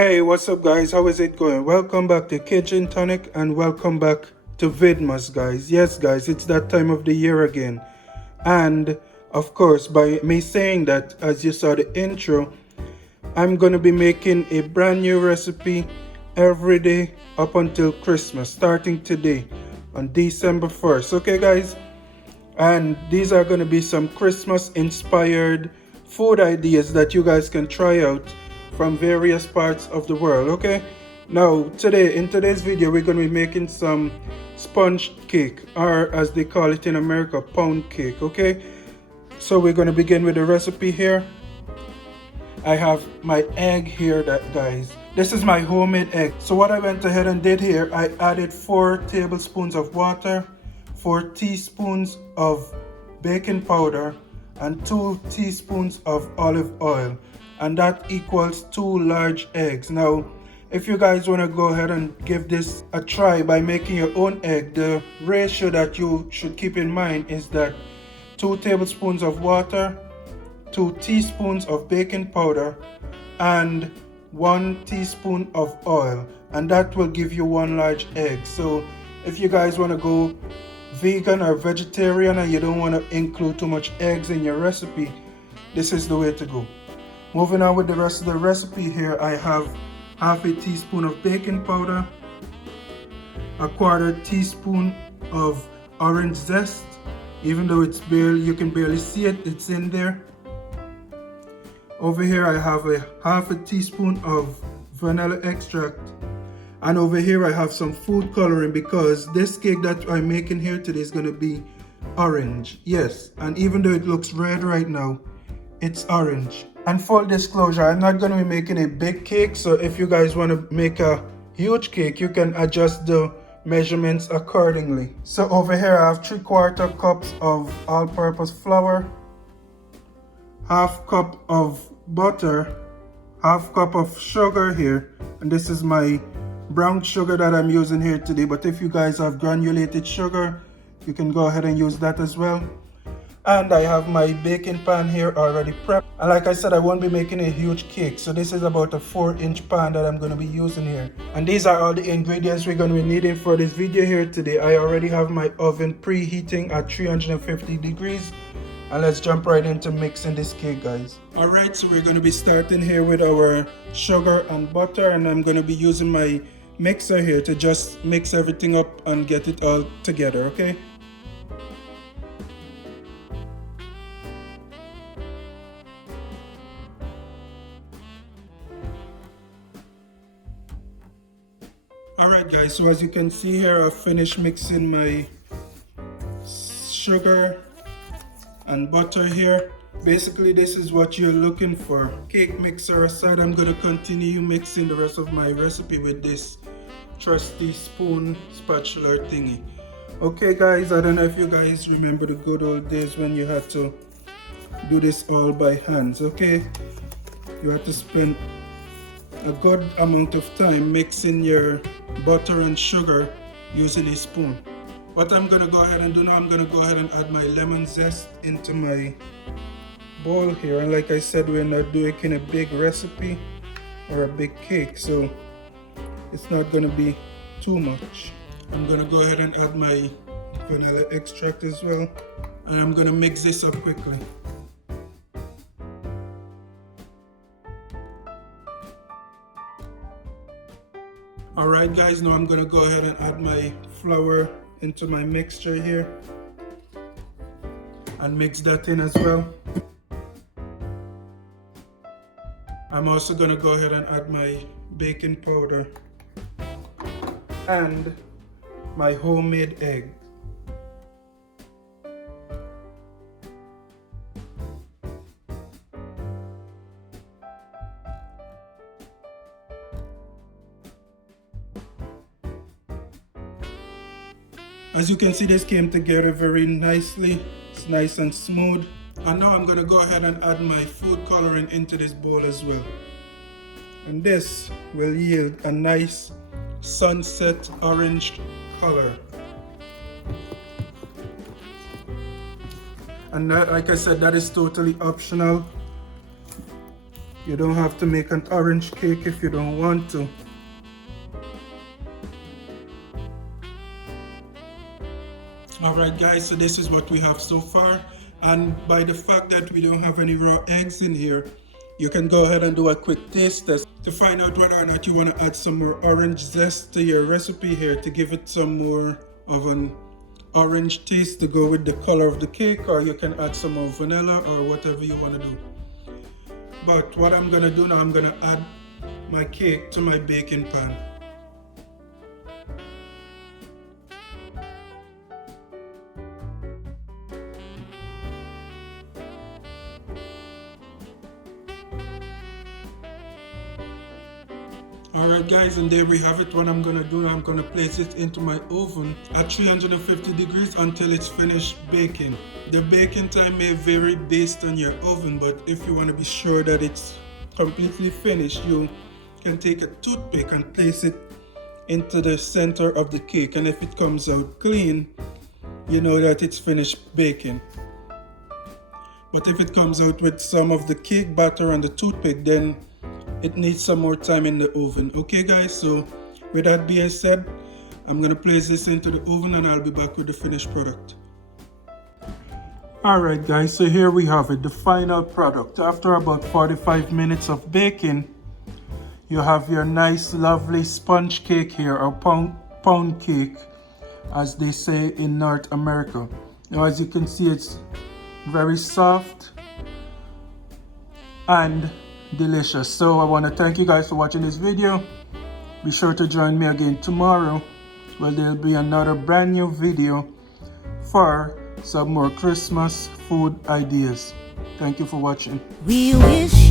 Hey, what's up guys? How is it going? Welcome back to Kitchen Tonic and welcome back to Vidmas guys. Yes guys, it's that time of the year again. And of course, by me saying that, as you saw the intro, I'm going to be making a brand new recipe every day up until Christmas, starting today on December 1st. Okay guys? And these are going to be some Christmas inspired food ideas that you guys can try out from various parts of the world. Okay, now in today's video we're going to be making some sponge cake, or as they call it in America, pound cake. Okay, so we're going to begin with the recipe here. I have my egg here, guys. This is my homemade egg. So what I went ahead and did here, I added 4 tablespoons of water, 4 teaspoons of baking powder, and 2 teaspoons of olive oil, and that equals 2 large eggs. Now if you guys want to go ahead and give this a try by making your own egg, the ratio that you should keep in mind is that 2 tablespoons of water, 2 teaspoons of baking powder, and 1 teaspoon of oil, and that will give you 1 large egg. So if you guys want to go vegan or vegetarian and you don't want to include too much eggs in your recipe, this is the way to go. Moving on with the rest of the recipe here, I have half a teaspoon of baking powder, a 1/4 teaspoon of orange zest. Even though you can barely see it, it's in there. Over here I have a half a teaspoon of vanilla extract. And over here I have some food coloring, because this cake that I'm making here today is going to be orange. Yes, and even though it looks red right now, it's orange. And full disclosure, I'm not going to be making a big cake, so if you guys want to make a huge cake, you can adjust the measurements accordingly. So over here I have 3/4 cups of all-purpose flour, half cup of butter, half cup of sugar here, and this is my brown sugar that I'm using here today, but if you guys have granulated sugar, you can go ahead and use that as well. And I have my baking pan here already prepped, and like I said, I won't be making a huge cake, so this is about a 4-inch pan that I'm going to be using here. And these are all the ingredients we're going to be needing for this video here today. I already have my oven preheating at 350 degrees, and let's jump right into mixing this cake, guys. Alright, so we're going to be starting here with our sugar and butter, and I'm going to be using my mixer here to just mix everything up and get it all together. Okay, alright guys, so as you can see here, I've finished mixing my sugar and butter here. Basically this is what you're looking for. Cake mixer aside, I'm going to continue mixing the rest of my recipe with this trusty spoon spatula thingy. Okay guys, I don't know if you guys remember the good old days when you had to do this all by hands. Okay, you had to spend a good amount of time mixing your butter and sugar using a spoon. What I'm going to go ahead and do now, I'm going to go ahead and add my lemon zest into my bowl here. And like I said, we're not doing a big recipe or a big cake, so it's not going to be too much. I'm going to go ahead and add my vanilla extract as well, and I'm going to mix this up quickly. Alright guys, now I'm going to go ahead and add my flour into my mixture here and mix that in as well. I'm also going to go ahead and add my baking powder and my homemade egg. As you can see, this came together very nicely. It's nice and smooth. And now I'm going to go ahead and add my food coloring into this bowl as well. And this will yield a nice sunset orange color. And that, like I said, that is totally optional. You don't have to make an orange cake if you don't want to. Alright guys, so this is what we have so far, and by the fact that we don't have any raw eggs in here, you can go ahead and do a quick taste test to find out whether or not you want to add some more orange zest to your recipe here to give it some more of an orange taste to go with the color of the cake, or you can add some more vanilla or whatever you want to do. But what I'm going to do now, I'm going to add my cake to my baking pan. Alright guys, and there we have it. What I'm going to do now, I'm going to place it into my oven at 350 degrees until it's finished baking. The baking time may vary based on your oven, but if you want to be sure that it's completely finished, you can take a toothpick and place it into the center of the cake, and if it comes out clean, you know that it's finished baking. But if it comes out with some of the cake batter on the toothpick, then it needs some more time in the oven. Okay guys, so with that being said, I'm gonna place this into the oven and I'll be back with the finished product. Alright guys, so here we have it, the final product. After about 45 minutes of baking, you have your nice lovely sponge cake here, or pound cake as they say in North America. Now as you can see, it's very soft and delicious. So I want to thank you guys for watching this video. Be sure to join me again tomorrow where there'll be another brand new video for some more Christmas food ideas. Thank you for watching. We wish